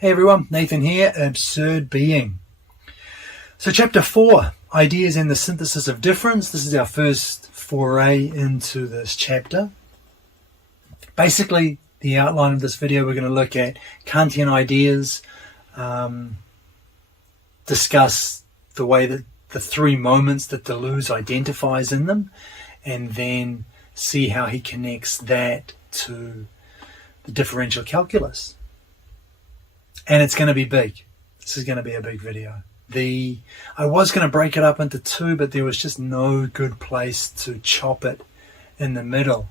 Hey everyone, Nathan here, Absurd Being. So chapter 4, Ideas and the Synthesis of Difference. This is our first foray into this chapter. Basically, the outline of this video, we're going to look at Kantian ideas, discuss the way that the three moments that Deleuze identifies in them, and then see how he connects that to the differential calculus. And it's going to be big. This is going to be a big video. I was going to break it up into two, but there was just no good place to chop it in the middle.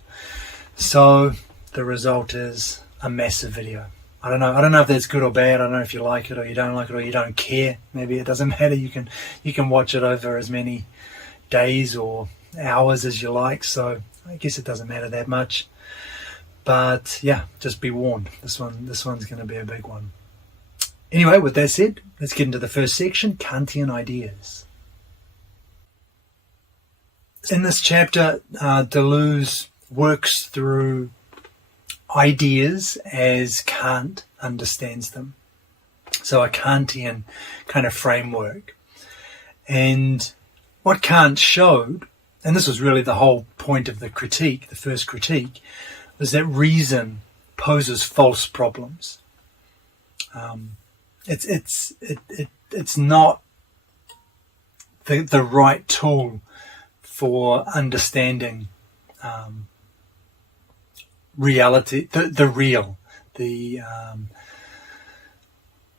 So the result is a massive video. I don't know if that's good or bad. I don't know if you like it or you don't like it or you don't care. Maybe it doesn't matter. You can watch it over as many days or hours as you like. So I guess it doesn't matter that much. But yeah, just be warned. This one's going to be a big one. Anyway, with that said, let's get into the first section, Kantian ideas. In this chapter, Deleuze works through ideas as Kant understands them. So a Kantian kind of framework. And what Kant showed, and this was really the whole point of the critique, the first critique, was that reason poses false problems. It's not the right tool for understanding reality, the real, the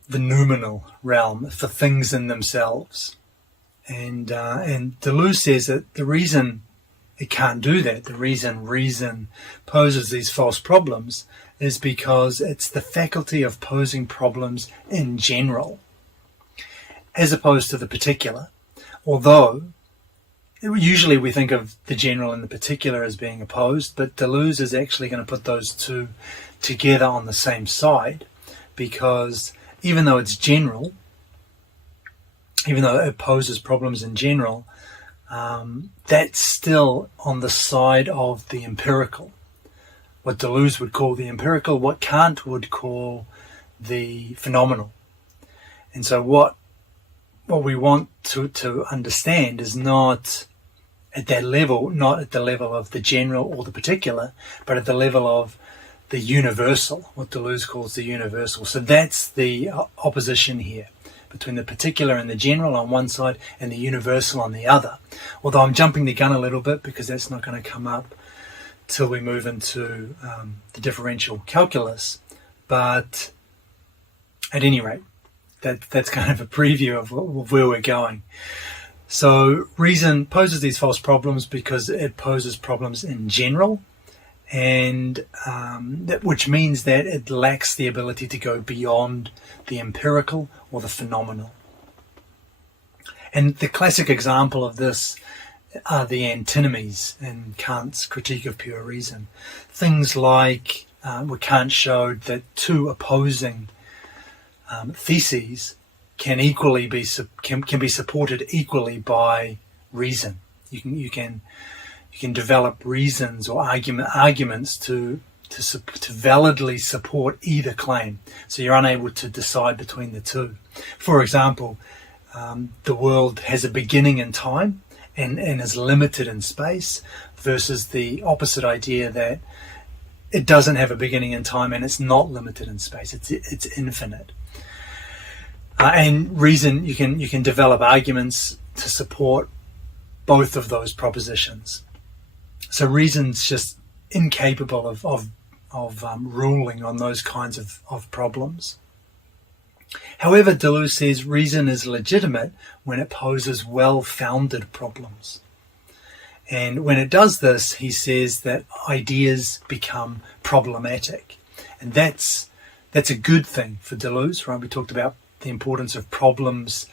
noumenal realm, for things in themselves. And Deleuze says that the reason it can't do that, the reason poses these false problems, is because it's the faculty of posing problems in general, as opposed to the particular. Although, usually we think of the general and the particular as being opposed, but Deleuze is actually going to put those two together on the same side, because even though it's general, even though it poses problems in general, that's still on the side of the empirical. What Deleuze would call the empirical, what Kant would call the phenomenal. And so what we want to understand is not at that level, not at the level of the general or the particular, but at the level of the universal, what Deleuze calls the universal. So that's the opposition here, between the particular and the general on one side and the universal on the other. Although I'm jumping the gun a little bit because that's not going to come up till we move into the differential calculus. But at any rate, that's kind of a preview of where we're going. So reason poses these false problems because it poses problems in general, and which means that it lacks the ability to go beyond the empirical or the phenomenal. And the classic example of this are the antinomies in Kant's Critique of Pure Reason. Things like where Kant showed that two opposing theses can be supported equally by reason. You can develop reasons or arguments to validly support either claim. So you're unable to decide between the two. For example, the world has a beginning in time and is limited in space, versus the opposite idea that it doesn't have a beginning in time and it's not limited in space. It's infinite. And reason, you can develop arguments to support both of those propositions. So reason's just incapable of ruling on those kinds of problems. However, Deleuze says reason is legitimate when it poses well-founded problems. And when it does this, he says that ideas become problematic. And that's a good thing for Deleuze, right? We talked about the importance of problems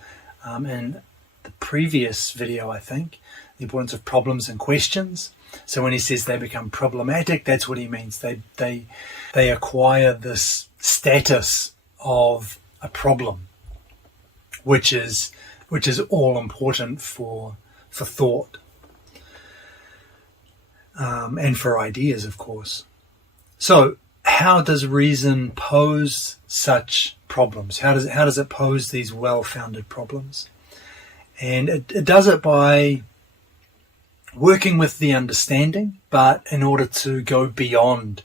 in the previous video, I think, the importance of problems and questions. So when he says they become problematic, that's what he means. They acquire this status of a problem, which is all important for thought and for ideas, of course. So how does reason pose such problems? How does it pose these well-founded problems? And it does it by working with the understanding, but in order to go beyond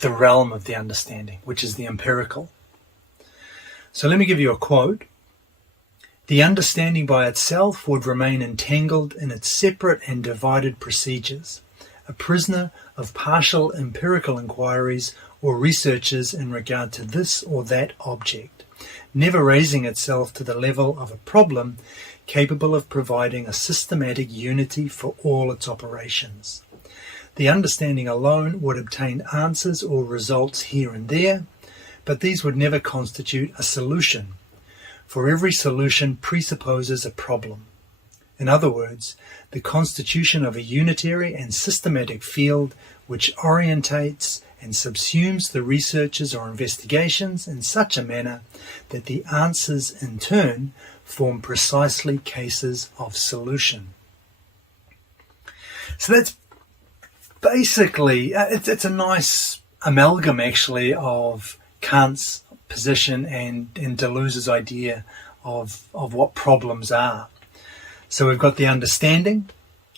the realm of the understanding, which is the empirical. So let me give you a quote. The understanding by itself would remain entangled in its separate and divided procedures, a prisoner of partial empirical inquiries or researches in regard to this or that object, never raising itself to the level of a problem capable of providing a systematic unity for all its operations. The understanding alone would obtain answers or results here and there, but these would never constitute a solution, for every solution presupposes a problem. In other words, the constitution of a unitary and systematic field which orientates and subsumes the researches or investigations in such a manner that the answers in turn form precisely cases of solution. So that's basically, it's a nice amalgam actually of Kant's position and Deleuze's idea of what problems are. So we've got the understanding,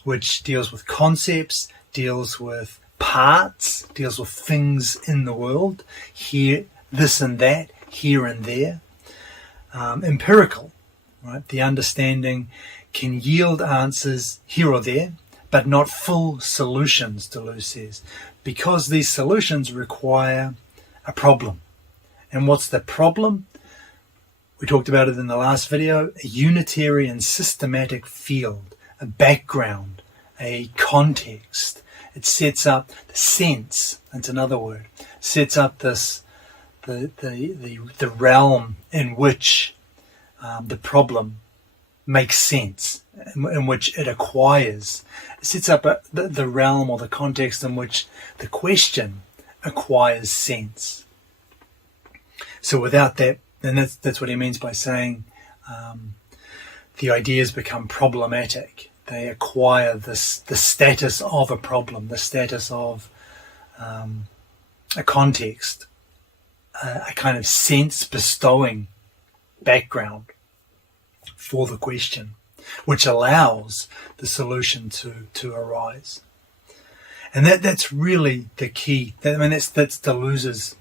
which deals with concepts, deals with parts, deals with things in the world, here, this and that, here and there. Empirical, right? The understanding can yield answers here or there, but not full solutions, Deleuze says, because these solutions require a problem. And what's the problem? We talked about it in the last video, a unitary and systematic field, a background, a context. It sets up the sense, that's another word, sets up this the realm in which the problem makes sense, in which it acquires. It sets up the realm or the context in which the question acquires sense. So without that, and that's what he means by saying the ideas become problematic. They acquire the status of a problem, the status of a context, a kind of sense-bestowing background for the question, which allows the solution to arise. And that's really the key. That's Deleuze's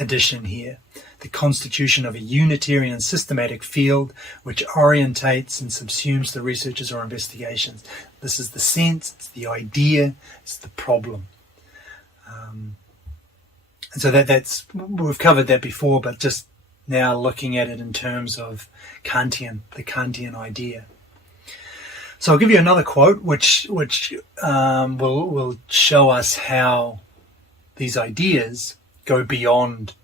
addition here. The constitution of a unitary and systematic field which orientates and subsumes the researches or investigations. This is the sense, it's the idea, it's the problem. And so that's we've covered that before, but just now looking at it in terms of Kantian, the Kantian idea. So I'll give you another quote which will show us how these ideas go beyond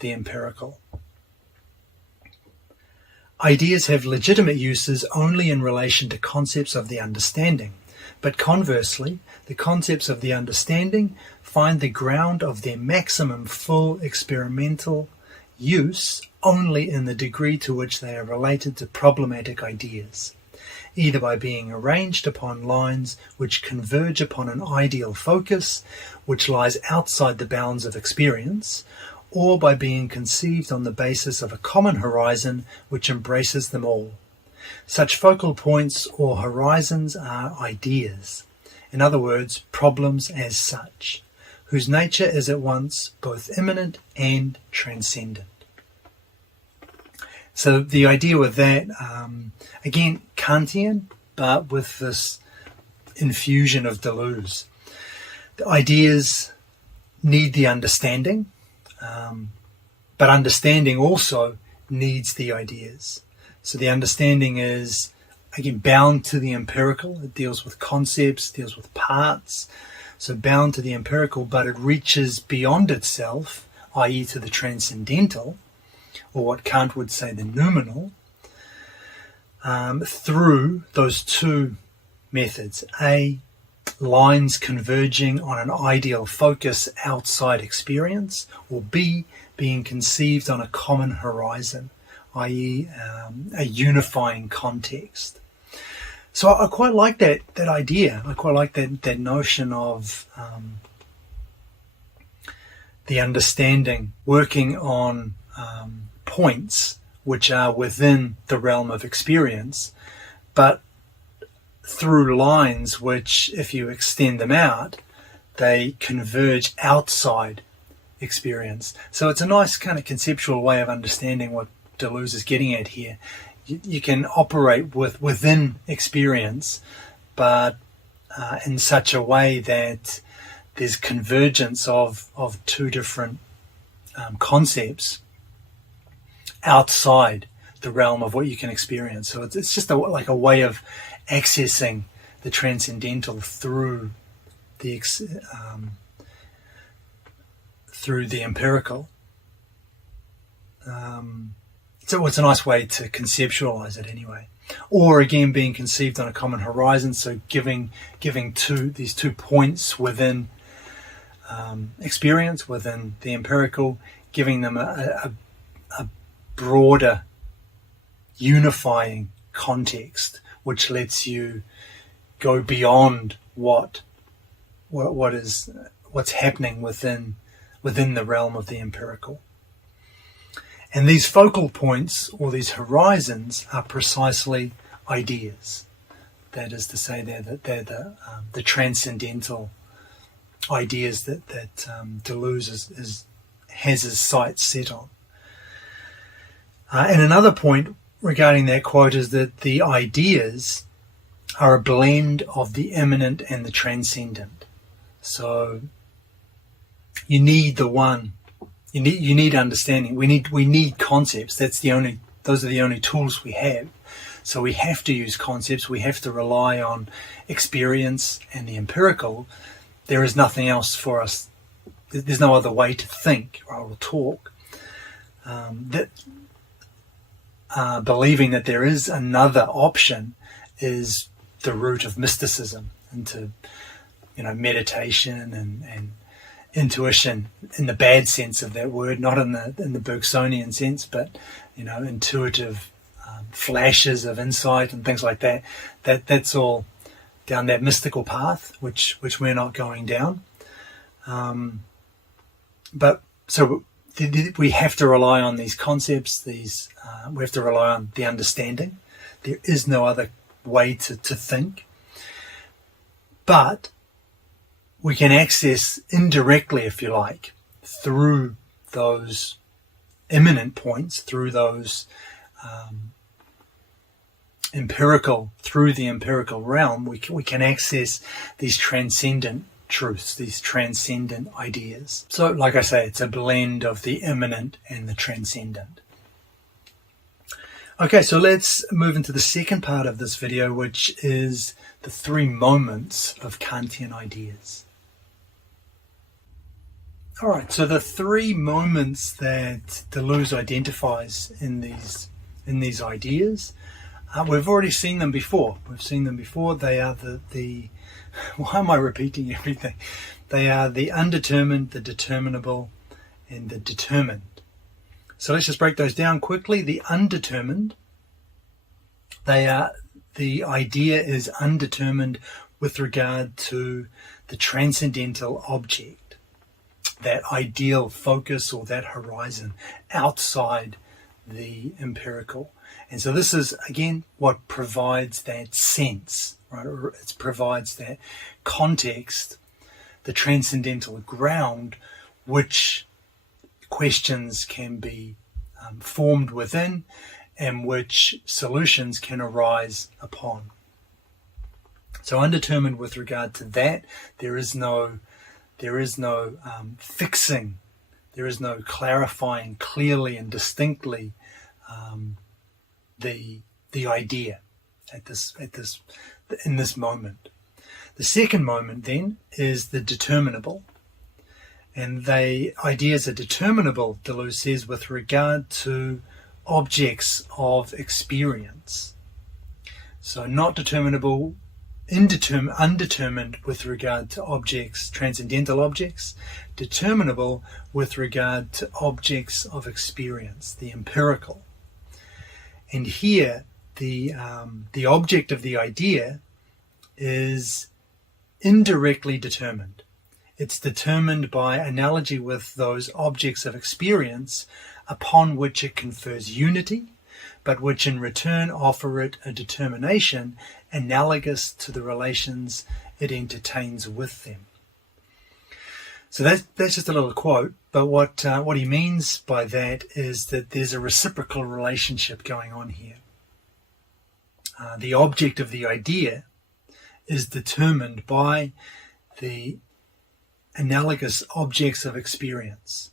the empirical. Ideas have legitimate uses only in relation to concepts of the understanding, but conversely, the concepts of the understanding find the ground of their maximum full experimental use only in the degree to which they are related to problematic ideas, either by being arranged upon lines which converge upon an ideal focus which lies outside the bounds of experience, or by being conceived on the basis of a common horizon which embraces them all. Such focal points or horizons are ideas, in other words, problems as such, whose nature is at once both immanent and transcendent. So the idea with that, again, Kantian, but with this infusion of Deleuze. The ideas need the understanding, but understanding also needs the ideas. So the understanding is, again, bound to the empirical. It deals with concepts, deals with parts. So bound to the empirical, but it reaches beyond itself, i.e. to the transcendental, or what Kant would say the noumenal, through those two methods. A, lines converging on an ideal focus outside experience, or B, being conceived on a common horizon, i.e. A unifying context. So I quite like that idea. I quite like that notion of the understanding, working on points which are within the realm of experience, but through lines which, if you extend them out, they converge outside experience. So it's a nice kind of conceptual way of understanding what Deleuze is getting at here. You can operate within experience, but in such a way that there's convergence of two different concepts outside the realm of what you can experience. So it's just like a way of accessing the transcendental through the empirical. So it's a nice way to conceptualize it anyway. Or again, being conceived on a common horizon, so giving these 2 points within experience, within the empirical, giving them a broader unifying context, which lets you go beyond what's happening within the realm of the empirical. And these focal points, or these horizons, are precisely ideas. That is to say, they're the transcendental ideas that Deleuze has his sights set on. And another point regarding that quote is that the ideas are a blend of the immanent and the transcendent. So you need the one. You need understanding. We need concepts. Those are the only tools we have. So we have to use concepts. We have to rely on experience and the empirical. There is nothing else for us. There's no other way to think or talk. Believing that there is another option is the root of mysticism into, meditation and intuition in the bad sense of that word, not in the Bergsonian sense, but intuitive flashes of insight and things like that. That's all down that mystical path, which we're not going down. But so we have to rely on these concepts. We have to rely on the understanding. There is no other way to think. But we can access indirectly, if you like, through those immanent points, through those through the empirical realm, we can access these transcendent truths, these transcendent ideas. So, like I say, it's a blend of the immanent and the transcendent. Okay, so let's move into the second part of this video, which is the 3 moments of Kantian ideas. All right, so the 3 moments that Deleuze identifies in these ideas, we've already seen them before. They are the why am I repeating everything? They are the undetermined, the determinable, and the determined. So let's just break those down quickly. The undetermined, the idea is undetermined with regard to the transcendental object, that ideal focus or that horizon outside the empirical. And so this is, again, what provides that sense, right? It provides that context, the transcendental ground, which questions can be formed within and which solutions can arise upon. So undetermined with regard to that, there is no fixing, there is no clarifying clearly and distinctly the idea in this moment. The second moment then is the determinable, and the ideas are determinable, Deleuze says, with regard to objects of experience. So not determinable, undetermined with regard to objects, transcendental objects, determinable with regard to objects of experience, the empirical. And here, the object of the idea is indirectly determined. It's determined by analogy with those objects of experience upon which it confers unity, but which in return offer it a determination analogous to the relations it entertains with them. So that's just a little quote, but what he means by that is that there's a reciprocal relationship going on here. The object of the idea is determined by the analogous objects of experience,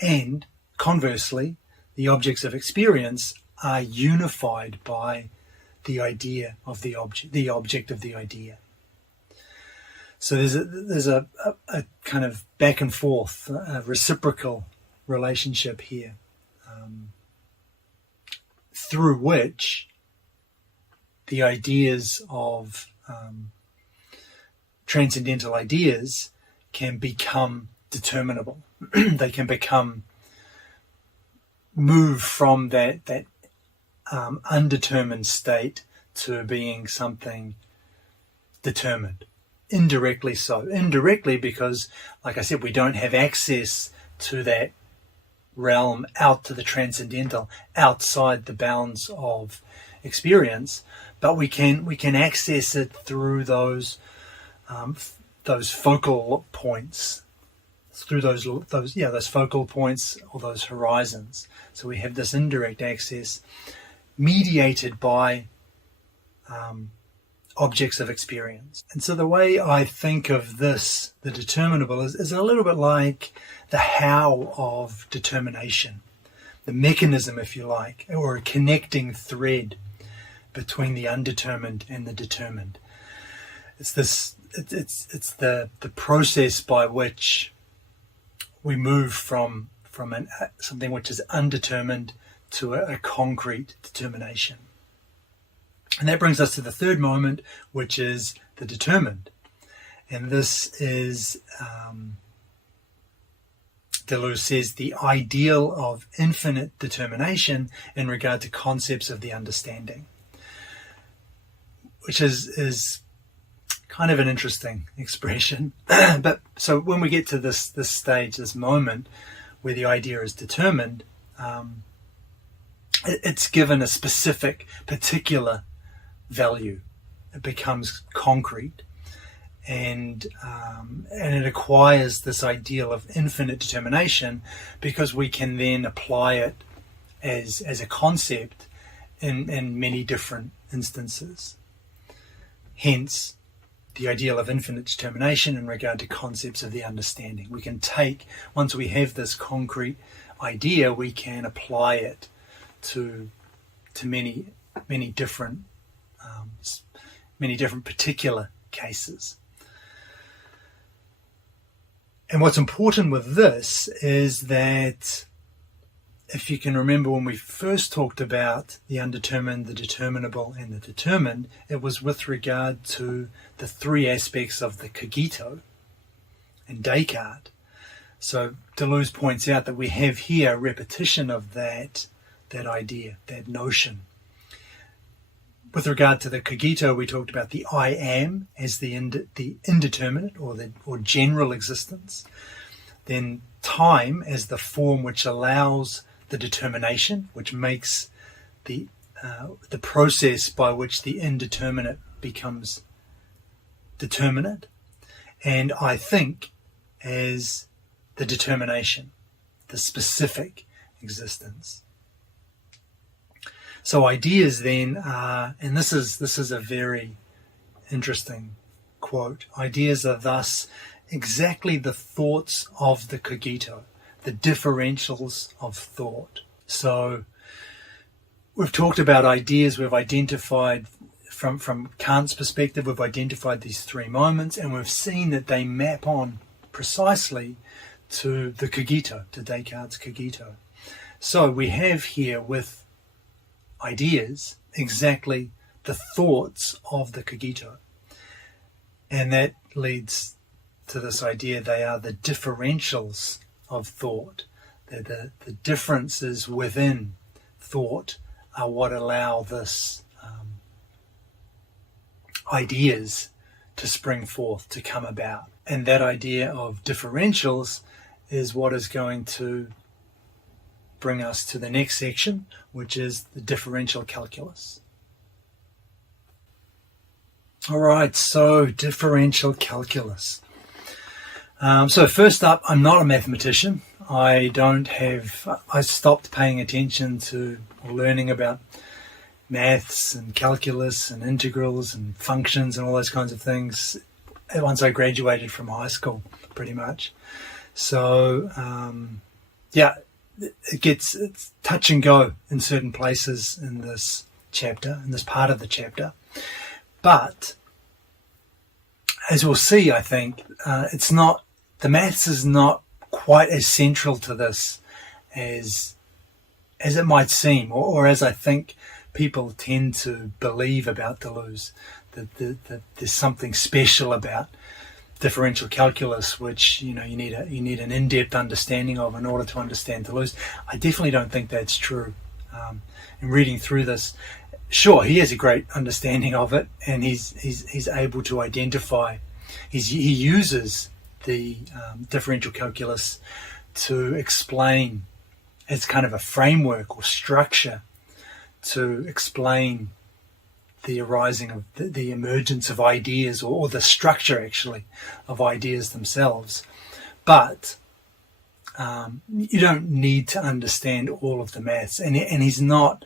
and conversely, the objects of experience are unified by the idea of the object of the idea. So there's a kind of back and forth, a reciprocal relationship here, through which the ideas of transcendental ideas can become determinable. They can move from that undetermined state to being something determined. Indirectly so. Indirectly because, like I said, we don't have access to that realm out to the transcendental, outside the bounds of experience, but we can access it through those focal points, through those focal points or those horizons. So we have this indirect access mediated by objects of experience. And so the way I think of this, the determinable, is a little bit like the how of determination, the mechanism, if you like, or a connecting thread between the undetermined and the determined. It's the process by which we move from something which is undetermined to a concrete determination. And that brings us to the third moment, which is the determined. And this is, Deleuze says, the ideal of infinite determination in regard to concepts of the understanding, which is kind of an interesting expression. But so when we get to this stage, this moment where the idea is determined, it's given a specific, particular value. It becomes concrete, and it acquires this ideal of infinite determination because we can then apply it as a concept in many different instances. Hence, the ideal of infinite determination in regard to concepts of the understanding. We can take, once we have this concrete idea, we can apply it to many different particular cases. And what's important with this is that, if you can remember when we first talked about the undetermined, the determinable, and the determined, it was with regard to the three aspects of the Cogito and Descartes. So Deleuze points out that we have here a repetition of that idea, that notion. With regard to the Cogito, we talked about the I am as the indeterminate or general existence. Then time as the form which allows the determination, which makes the process by which the indeterminate becomes determinate. And I think as the determination, the specific existence. So ideas then are, and this is a very interesting quote, ideas are thus exactly the thoughts of the Cogito, the differentials of thought. So we've talked about ideas, we've identified from Kant's perspective, we've identified these three moments, and we've seen that they map on precisely to the Cogito, to Descartes' Cogito. So we have here with ideas exactly the thoughts of the Cogito. And that leads to this idea they are the differentials of thought. The differences within thought are what allow this ideas to spring forth, to come about. And that idea of differentials is what is going to bring us to the next section, which is the differential calculus. All right, so differential calculus. So first up, I'm not a mathematician. I stopped paying attention to learning about maths and calculus and integrals and functions and all those kinds of things once I graduated from high school, pretty much. So, it's touch and go in certain places in this chapter, in this part of the chapter. But as we'll see, I think the maths is not quite as central to this as it might seem, or as I think people tend to believe about Deleuze, that there's something special about differential calculus, which you need an in-depth understanding of in order to understand Deleuze. I definitely don't think that's true. In reading through this, sure, he has a great understanding of it, and he's able to identify. He uses the differential calculus to explain, as kind of a framework or structure, to explain the arising of the emergence of ideas, or the structure actually of ideas themselves. But you don't need to understand all of the maths, and he's not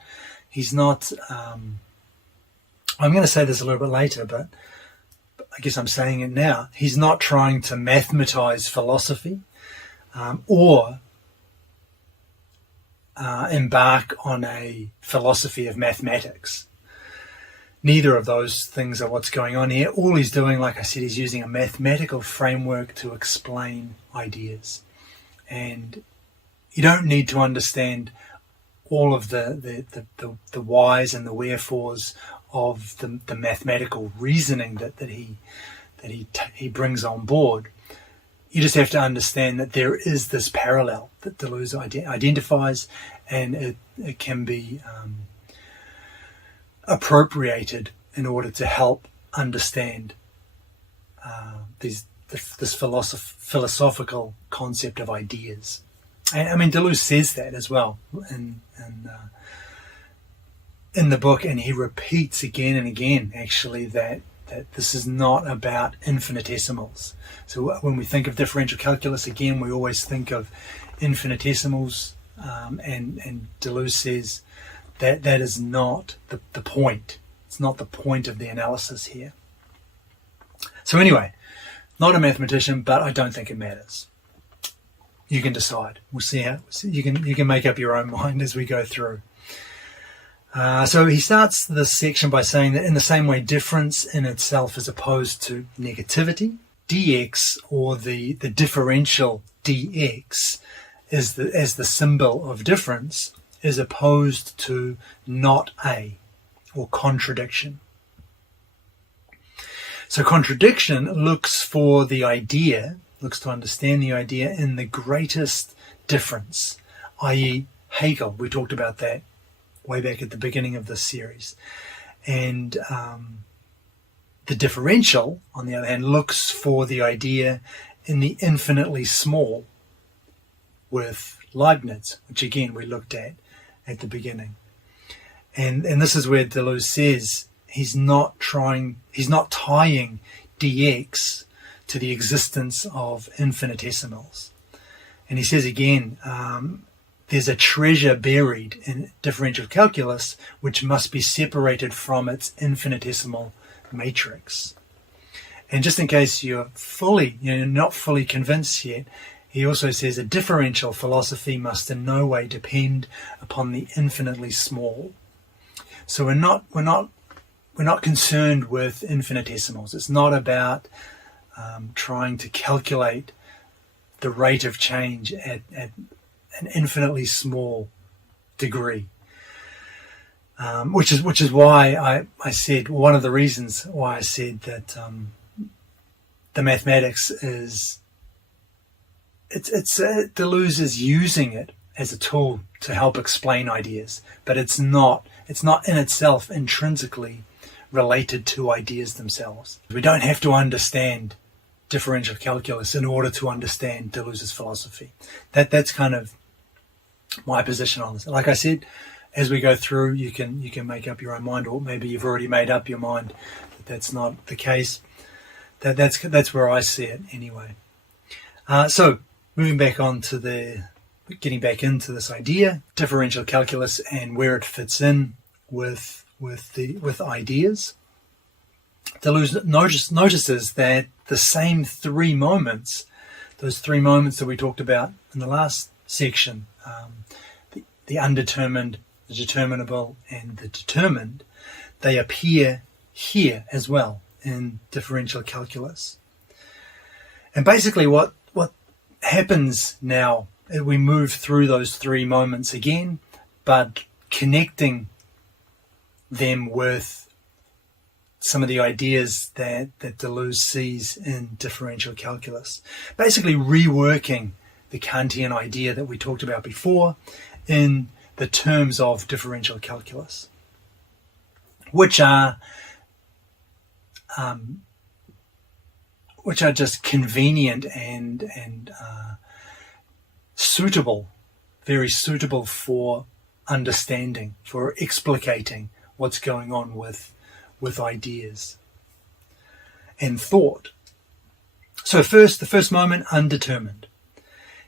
I'm going to say this a little bit later, but I guess I'm saying it now. He's not trying to mathematize philosophy or embark on a philosophy of mathematics. Neither of those things are what's going on here. All he's doing, like I said, is using a mathematical framework to explain ideas. And you don't need to understand all of the whys and the wherefores of the mathematical reasoning that he brings on board. You just have to understand that there is this parallel that Deleuze identifies, and it can be appropriated in order to help understand this philosophical concept of ideas. And I mean, Deleuze says that as well in the book, and he repeats again and again, actually, that this is not about infinitesimals. So when we think of differential calculus, again, we always think of infinitesimals, and Deleuze says that is not the point. It's not the point of the analysis here. So anyway, not a mathematician, but I don't think it matters. You can decide. We'll see how you can make up your own mind as we go through. So he starts this section by saying that in the same way difference in itself is opposed to negativity, dx, or the differential dx, as the symbol of difference, is opposed to not a, or contradiction. So contradiction looks to understand the idea in the greatest difference, i.e. Hegel. We talked about that way back at the beginning of this series. And the differential, on the other hand, looks for the idea in the infinitely small, with Leibniz, which again we looked at the beginning. And this is where Deleuze says he's not tying dx to the existence of infinitesimals. And he says again, there's a treasure buried in differential calculus which must be separated from its infinitesimal matrix. And just in case you're not fully convinced yet, he also says a differential philosophy must in no way depend upon the infinitely small. So we're not concerned with infinitesimals. It's not about trying to calculate the rate of change at an infinitely small degree, which is why I said, one of the reasons why I said that the mathematics is Deleuze is using it as a tool to help explain ideas, but it's not in itself intrinsically related to ideas themselves. We don't have to understand differential calculus in order to understand Deleuze's philosophy. That's kind of my position on this. Like I said, as we go through, you can make up your own mind, or maybe you've already made up your mind that that's not the case. That's where I see it anyway. So moving back on to getting back into this idea, differential calculus and where it fits in with ideas. Deleuze notices that the same three moments, those three moments that we talked about in the last section, the undetermined, the determinable, and the determined, they appear here as well in differential calculus. And basically what happens now, we move through those three moments again, but connecting them with some of the ideas that Deleuze sees in differential calculus. Basically reworking the Kantian idea that we talked about before in the terms of differential calculus, which are just convenient and suitable, very suitable for understanding, for explicating what's going on with ideas and thought. So the first moment, undetermined.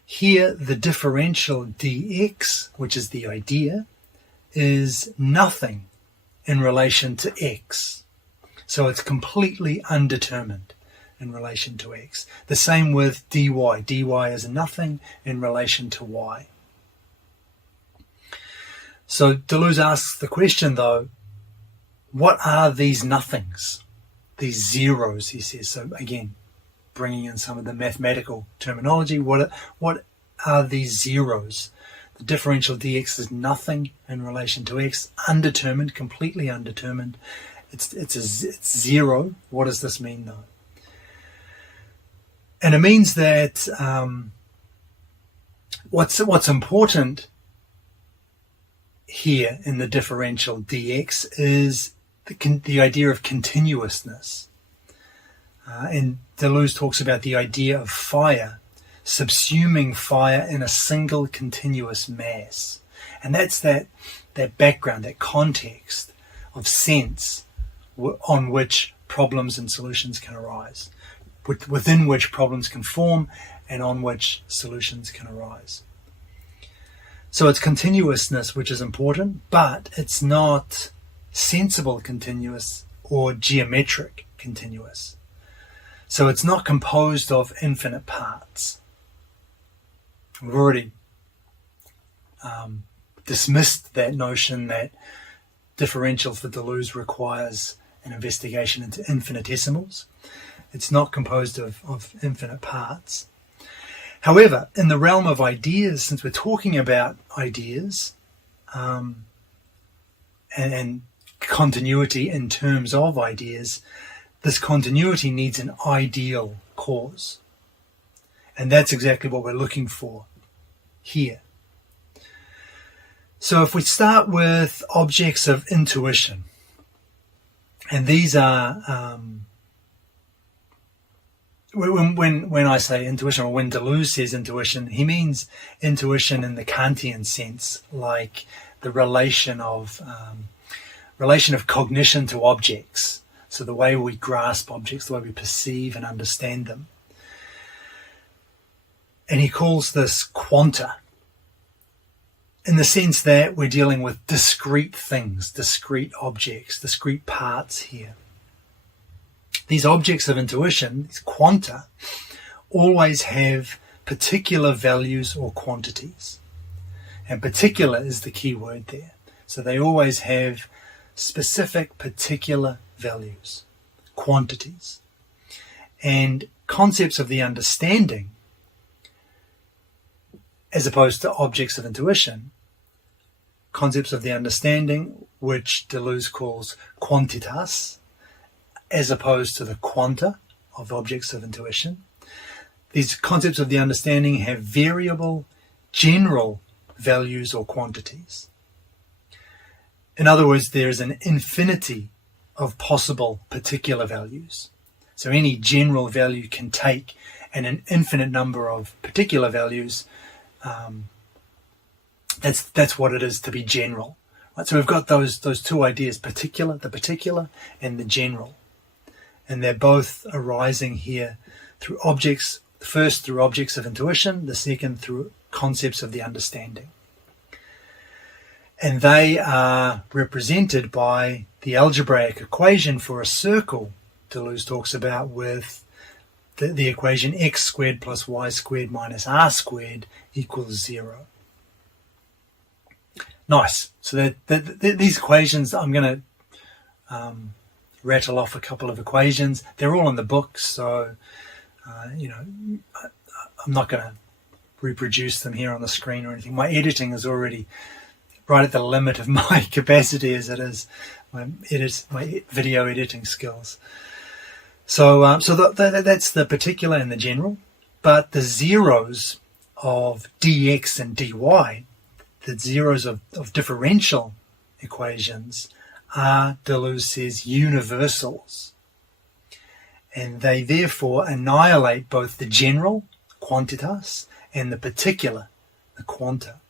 Here, the differential dx, which is the idea, is nothing in relation to x. So it's completely undetermined in relation to x. The same with dy. dy is nothing in relation to y. So Deleuze asks the question, though, what are these nothings, these zeros, he says. So again, bringing in some of the mathematical terminology, what are these zeros? The differential dx is nothing in relation to x, undetermined, completely undetermined. It's zero. What does this mean, though? And it means that what's important here in the differential dx is the idea of continuousness. And Deleuze talks about the idea of fire subsuming fire in a single continuous mass. And that's that background, that context of sense on which problems and solutions can arise, within which problems can form and on which solutions can arise. So it's continuousness which is important, but it's not sensible continuous or geometric continuous. So it's not composed of infinite parts. We've already dismissed that notion that differential for Deleuze requires an investigation into infinitesimals. It's not composed of infinite parts. However, in the realm of ideas, since we're talking about ideas and continuity in terms of ideas, this continuity needs an ideal cause. And that's exactly what we're looking for here. So if we start with objects of intuition, and these are, when I say intuition, or when Deleuze says intuition, he means intuition in the Kantian sense, like the relation of cognition to objects. So the way we grasp objects, the way we perceive and understand them. And he calls this quanta, in the sense that we're dealing with discrete things, discrete objects, discrete parts here. These objects of intuition, these quanta, always have particular values or quantities. And particular is the key word there. So they always have specific, particular values, quantities. And concepts of the understanding, as opposed to objects of intuition, concepts of the understanding, which Deleuze calls quantitas, as opposed to the quanta of objects of intuition. These concepts of the understanding have variable, general values or quantities. In other words, there is an infinity of possible particular values. So any general value can take an infinite number of particular values. That's what it is to be general. Right? So we've got those two ideas, the particular and the general. And they're both arising here through objects, the first through objects of intuition, the second through concepts of the understanding. And they are represented by the algebraic equation for a circle Deleuze talks about with the equation x squared plus y squared minus r squared equals 0. Nice. So these equations, I'm going to rattle off a couple of equations. They're all in the book, so I'm not going to reproduce them here on the screen or anything. My editing is already right at the limit of my capacity as it is, my video editing skills. So that's the particular and the general. But the zeros of dx and dy, the zeros of differential equations, are, Deleuze says, universals. And they therefore annihilate both the general, quantitas, and the particular, the quanta.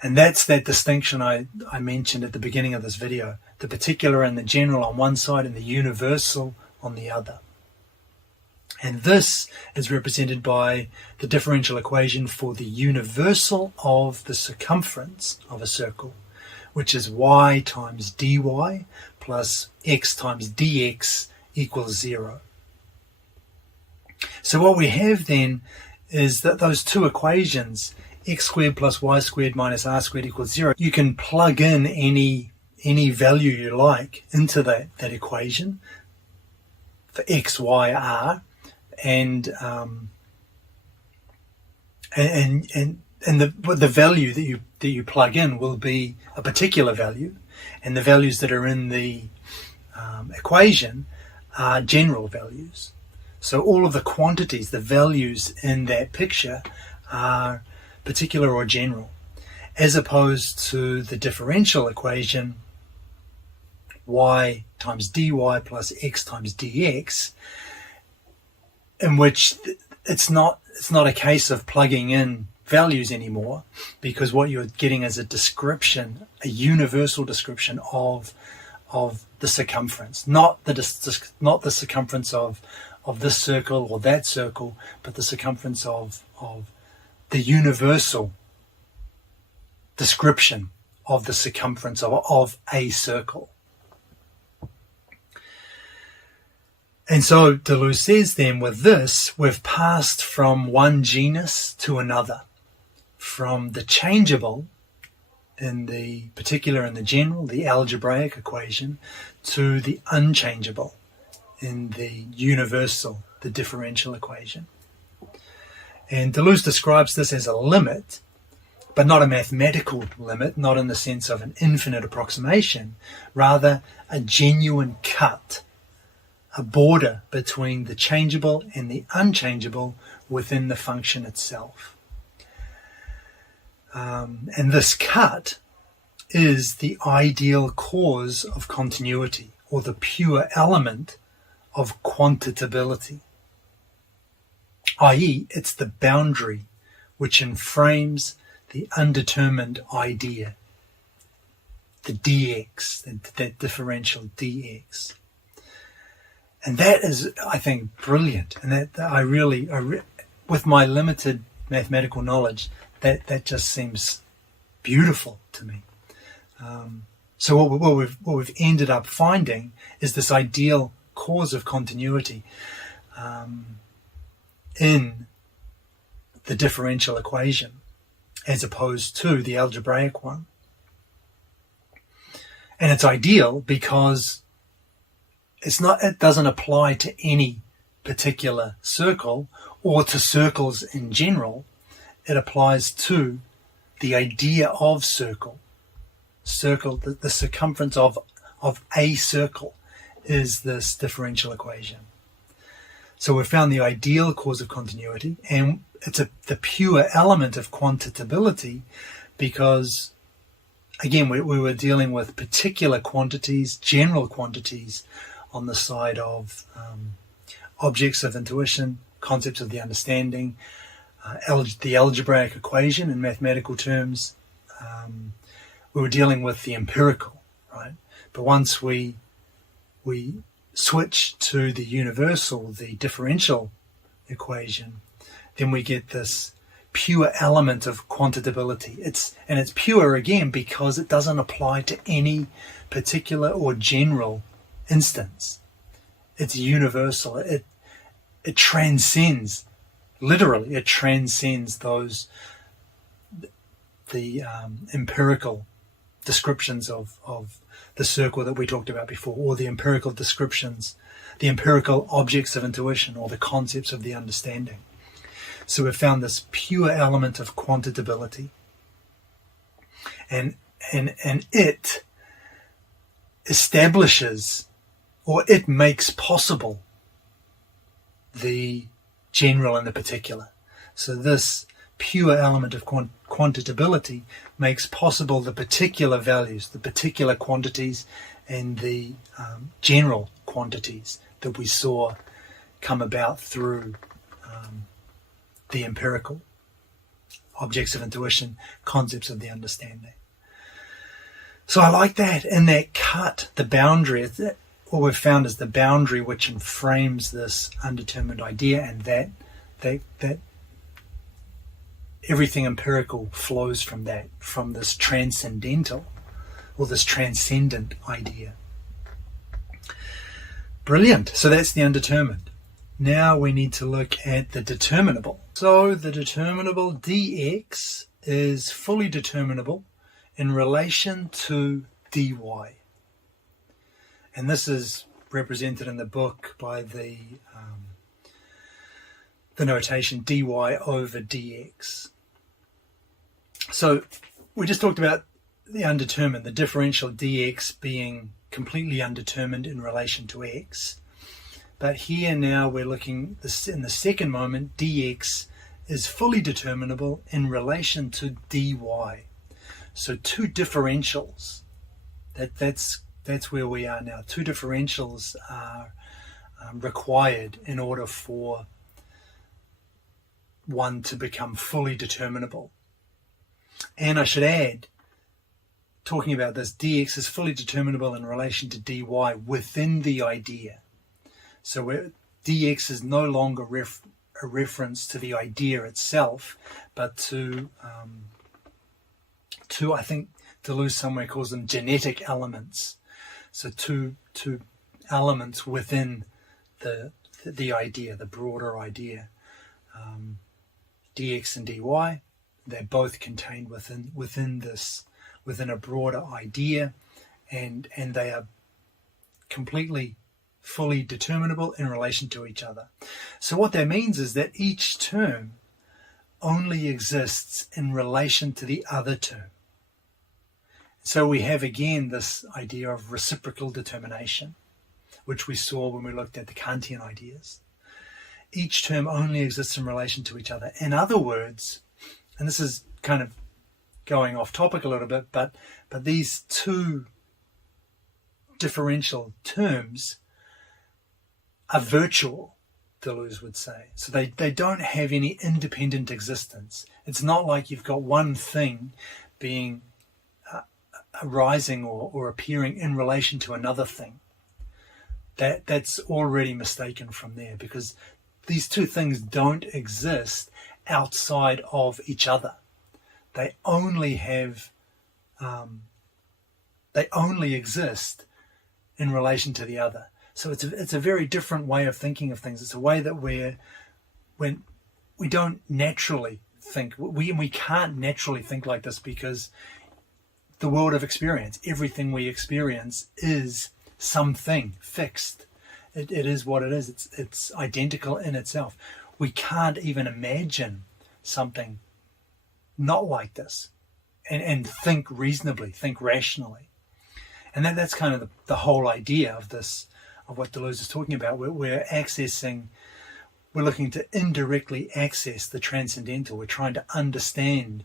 And that's that distinction I mentioned at the beginning of this video. The particular and the general on one side and the universal on the other. And this is represented by the differential equation for the universal of the circumference of a circle, which is y times dy plus x times dx equals 0. So what we have then is that those two equations, x squared plus y squared minus r squared equals 0, you can plug in any value you like into that equation for x, y, r, and the value that you plug in will be a particular value, and the values that are in the equation are general values. So all of the quantities, the values in that picture, are particular or general, as opposed to the differential equation y times dy plus x times dx, in which it's not a case of plugging in values anymore, because what you're getting is a description, a universal description of the circumference, not the circumference of this circle or that circle, but the circumference of the universal description of the circumference of a circle. And so Deleuze says then, with this, we've passed from one genus to another, from the changeable in the particular and the general, the algebraic equation, to the unchangeable in the universal, the differential equation. And Deleuze describes this as a limit, but not a mathematical limit, not in the sense of an infinite approximation, rather a genuine cut, a border between the changeable and the unchangeable within the function itself. And this cut is the ideal cause of continuity, or the pure element of quantitability, i.e., it's the boundary which enframes the undetermined idea, the dx, that differential dx. And that is, I think, brilliant. And that I really, with my limited mathematical knowledge, that just seems beautiful to me. So what we've ended up finding is this ideal cause of continuity in the differential equation, as opposed to the algebraic one. And it's ideal because it doesn't apply to any particular circle or to circles in general. It applies to the idea of circle. The circumference of a circle is this differential equation. So we've found the ideal cause of continuity, and it's the pure element of quantitability, because again, we were dealing with particular quantities, general quantities, on the side of objects of intuition, concepts of the understanding, the algebraic equation in mathematical terms. We were dealing with the empirical, right? But once we switch to the universal, the differential equation, then we get this pure element of quantitability. It's pure again because it doesn't apply to any particular or general instance. It's universal. It transcends, literally, it transcends the empirical descriptions of the circle that we talked about before, or the empirical descriptions, the empirical objects of intuition, or the concepts of the understanding. So we've found this pure element of quantitability, and it establishes, or it makes possible, the general and the particular. So this pure element of quantitability makes possible the particular values, the particular quantities, and the general quantities that we saw come about through the empirical objects of intuition, concepts of the understanding. So I like that. And that cut, the boundary, what we've found is the boundary which frames this undetermined idea, and that everything empirical flows from that, from this transcendental, or this transcendent idea. Brilliant. So that's the undetermined. Now we need to look at the determinable. So the determinable dx is fully determinable in relation to dy. And this is represented in the book by the notation dy over dx. So we just talked about the undetermined, the differential dx being completely undetermined in relation to x. But here now we're looking, in the second moment, dx is fully determinable in relation to dy. So two differentials, that's where we are now. Two differentials are required in order for one to become fully determinable. And I should add, talking about this, dx is fully determinable in relation to dy within the idea. So dx is no longer a reference to the idea itself, but to I think Deleuze somewhere calls them genetic elements. So two elements within the idea, the broader idea. Dx and dy, they're both contained within a broader idea, and they are completely fully determinable in relation to each other. So what that means is that each term only exists in relation to the other term. So we have again this idea of reciprocal determination, which we saw when we looked at the Kantian ideas. Each term only exists in relation to each other. In other words, and this is kind of going off topic a little bit, but these two differential terms are virtual, Deleuze would say. So they don't have any independent existence. It's not like you've got one thing being arising or appearing in relation to another thing. That's already mistaken from there, because these two things don't exist outside of each other. They only exist in relation to the other. So it's a very different way of thinking of things. It's a way that when we don't naturally think, we can't naturally think like this, because the world of experience, everything we experience is something fixed. It is what it is. It's identical in itself. We can't even imagine something not like this and think reasonably, think rationally. And that's kind of the whole idea of this, of what Deleuze is talking about. We're looking to indirectly access the transcendental. We're trying to understand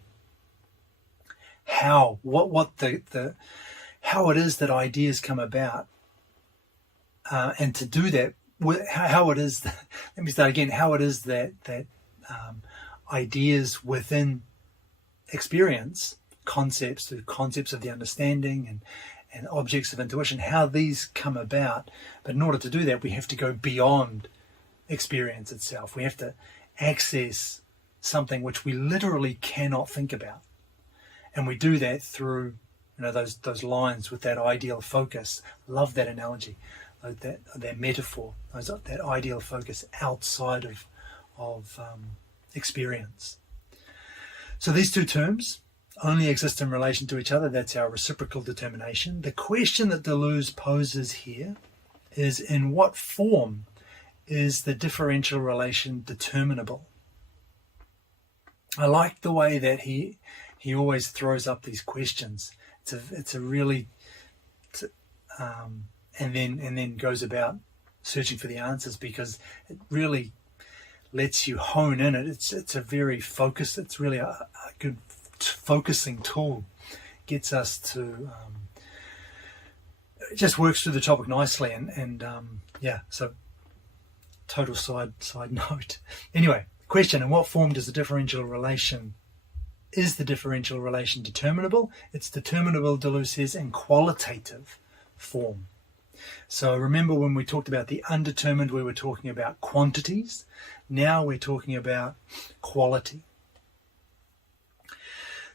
how it is that ideas come about, and to do that, how it is that, let me start again, how it is that ideas within experience, concepts of the understanding and objects of intuition, how these come about. But in order to do that, we have to go beyond experience itself. We have to access something which we literally cannot think about, and we do that through those lines with that ideal focus. Love that analogy, that metaphor, that ideal focus outside of experience. So these two terms only exist in relation to each other. That's our reciprocal determination. The question that Deleuze poses here is, in what form is the differential relation determinable? I like the way that he always throws up these questions. It's a really and then goes about searching for the answers, because it really lets you hone in it. It's a very focused. It's really a good focusing tool. Gets us to it just works through the topic nicely, and so total side note. Anyway, question: in what form does the differential relation? Is the differential relation determinable? It's determinable, Deleuze says, in qualitative form. So remember, when we talked about the undetermined, we were talking about quantities. Now we're talking about quality.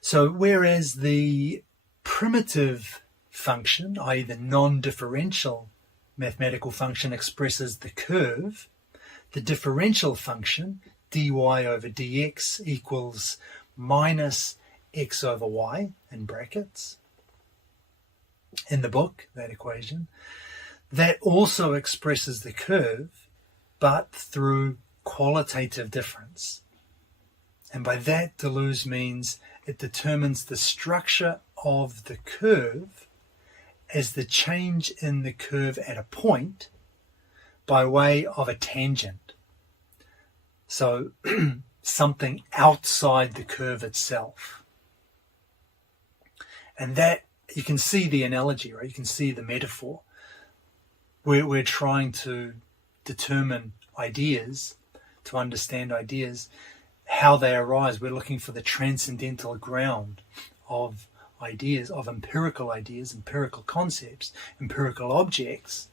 So whereas the primitive function, i.e. the non-differential mathematical function, expresses the curve, the differential function, dy over dx equals minus x over y, in brackets, in the book, that equation, that also expresses the curve, but through qualitative difference. And by that, Deleuze means it determines the structure of the curve as the change in the curve at a point by way of a tangent. So something outside the curve itself. And that, you can see the analogy, right? You can see the metaphor. We're trying to determine ideas, to understand ideas, how they arise. We're looking for the transcendental ground of ideas, of empirical ideas, empirical concepts, empirical objects.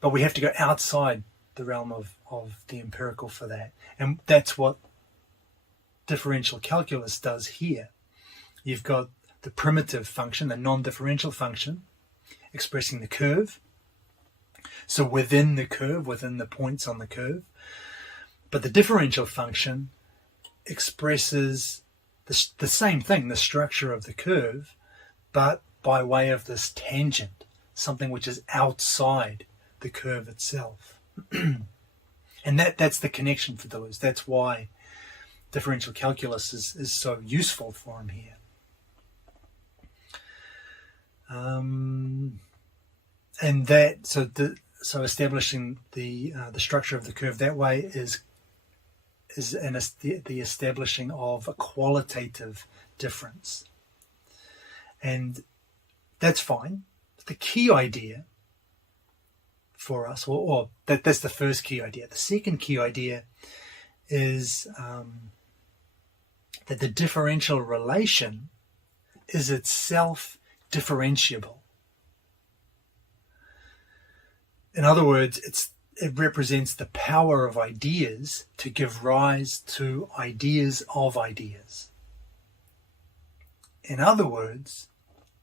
But we have to go outside the realm of the empirical for that. And that's what differential calculus does here. You've got the primitive function, the non-differential function, expressing the curve. So within the curve, within the points on the curve. But the differential function expresses the same thing, the structure of the curve, but by way of this tangent, something which is outside the curve itself. And that's the connection for Deleuze. That's why differential calculus is so useful for him here. And that so establishing the structure of the curve that way is the establishing of a qualitative difference, and that's fine. The key idea for us, or that's the first key idea. The second key idea is that the differential relation is itself differentiable. In other words, it represents the power of ideas to give rise to ideas of ideas. In other words,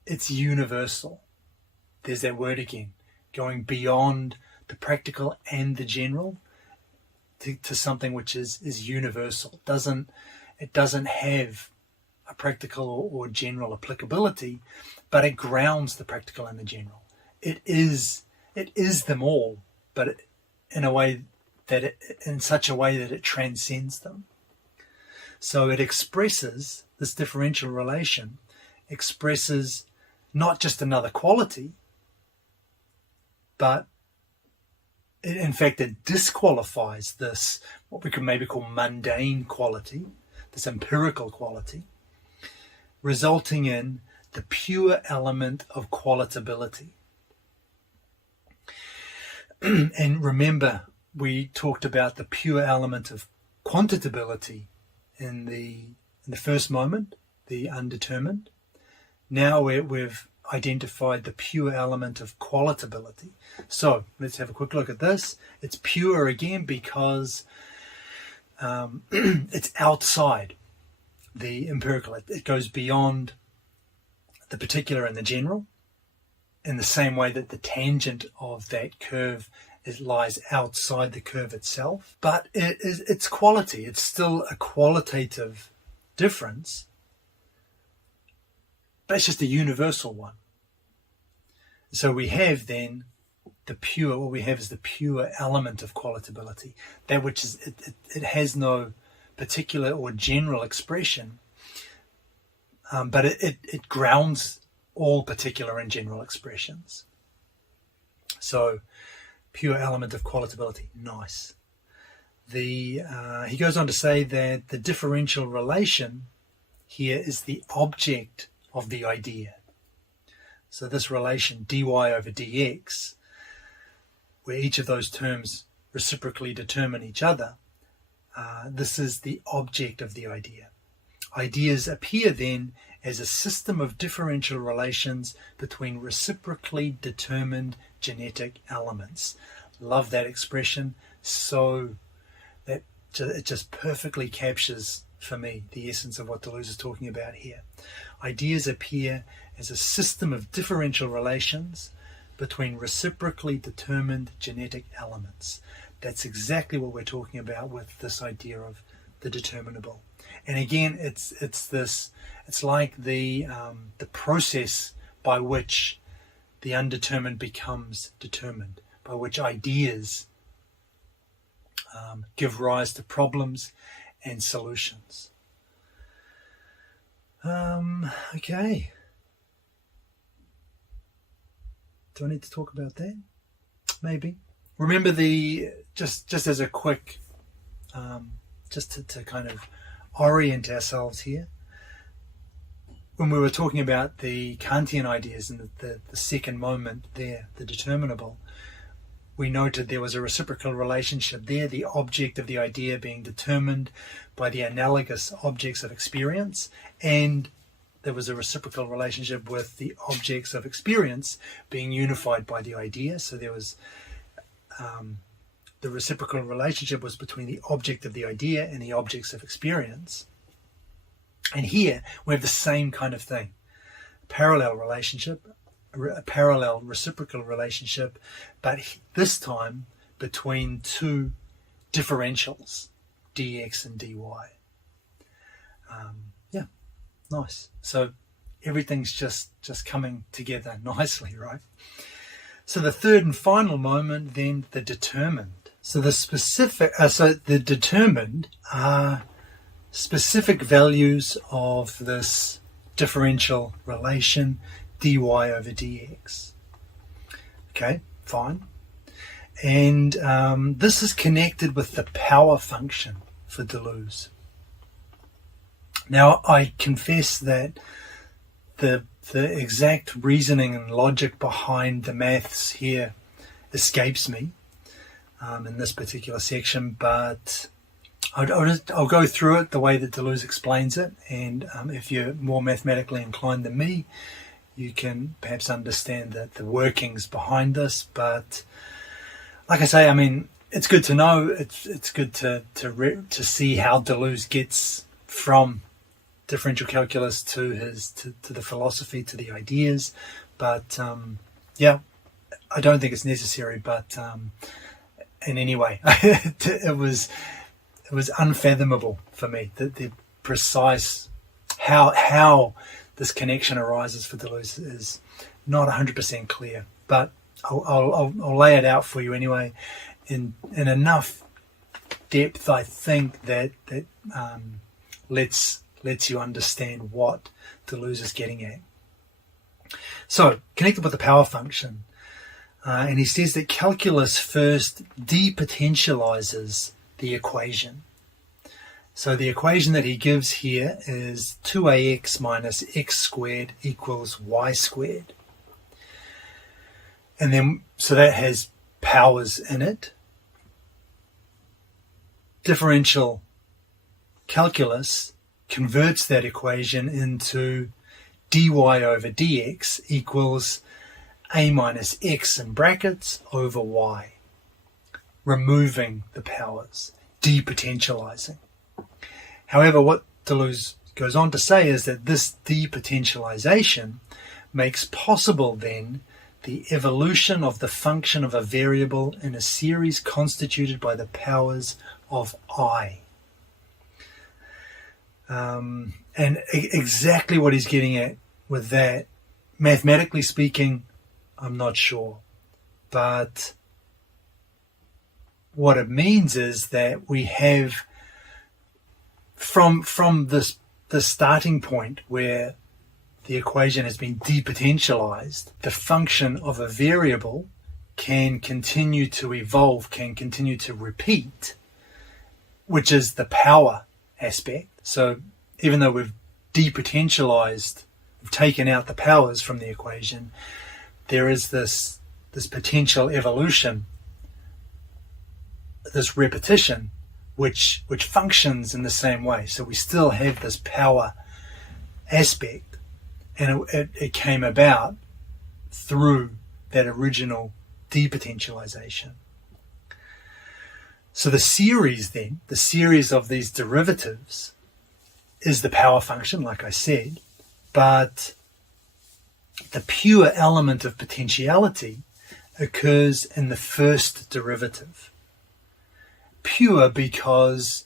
it's universal. There's that word again, going beyond the practical and the general to something which is universal. It doesn't have a practical or general applicability, but it grounds the practical and the general. It is them all, but in such a way that it transcends them. So it expresses, this differential relation expresses not just another quality, but in fact it disqualifies this, what we could maybe call mundane quality, this empirical quality, resulting in the pure element of qualitability. And remember, we talked about the pure element of quantitability in the first moment, the undetermined. Now we've identified the pure element of qualitability. So let's have a quick look at this. It's pure again because it's outside the empirical. It goes beyond the particular and the general, in the same way that the tangent of that curve lies outside the curve itself. But it's quality. It's still a qualitative difference, but it's just a universal one. So we have then what we have is the pure element of qualitability, that which is, it has no particular or general expression, but it grounds all particular and general expressions. So pure element of qualitability, nice. He goes on to say that the differential relation here is the object of the idea. So this relation dy over dx, where each of those terms reciprocally determine each other, this is the object of the idea. Ideas appear then as a system of differential relations between reciprocally determined genetic elements. Love that expression. So that it just perfectly captures for me the essence of what Deleuze is talking about here. Ideas appear as a system of differential relations between reciprocally determined genetic elements. That's exactly what we're talking about with this idea of the determinable. And again, it's like the process by which the undetermined becomes determined, by which ideas give rise to problems and solutions. Okay. Do I need to talk about that? Maybe. Remember just as a quick, just to kind of orient ourselves here, when we were talking about the Kantian ideas and the second moment there, the determinable, we noted there was a reciprocal relationship there, the object of the idea being determined by the analogous objects of experience, and there was a reciprocal relationship with the objects of experience being unified by the idea. So there was the reciprocal relationship was between the object of the idea and the objects of experience. And here we have the same kind of thing. Parallel relationship, a parallel reciprocal relationship, but this time between two differentials, dx and dy. Yeah, nice. So everything's just coming together nicely, right? So the third and final moment, then, the determined. So the determined are specific values of this differential relation dy over dx. Okay, fine. And this is connected with the power function for Deleuze. Now, I confess that the exact reasoning and logic behind the maths here escapes me in this particular section, but I'll go through it the way that Deleuze explains it, and if you're more mathematically inclined than me, you can perhaps understand the workings behind this. But like I say, I mean, it's good to know. It's good to see how Deleuze gets from differential calculus to the philosophy, to the ideas. But yeah, I don't think it's necessary. But in any way, it was unfathomable for me, the precise how this connection arises for Deleuze is not 100% clear, but I'll lay it out for you anyway in enough depth, I think, that lets you understand what Deleuze is getting at. So, connected with the power function, and he says that calculus first depotentializes the equation. So the equation that he gives here is 2ax minus x squared equals y squared. And then, so that has powers in it. Differential calculus converts that equation into dy over dx equals a minus x in brackets over y, removing the powers, depotentializing. However, what Deleuze goes on to say is that this depotentialization makes possible then the evolution of the function of a variable in a series constituted by the powers of I. And exactly what he's getting at with that, mathematically speaking, I'm not sure. But what it means is that we have, from this starting point where the equation has been depotentialized, the function of a variable can continue to evolve, can continue to repeat, which is the power aspect. So even though we've depotentialized, we've taken out the powers from the equation, there is this potential evolution, this repetition, which functions in the same way. So we still have this power aspect, and it came about through that original depotentialization. So the series of these derivatives is the power function, like I said, but the pure element of potentiality occurs in the first derivative. Pure because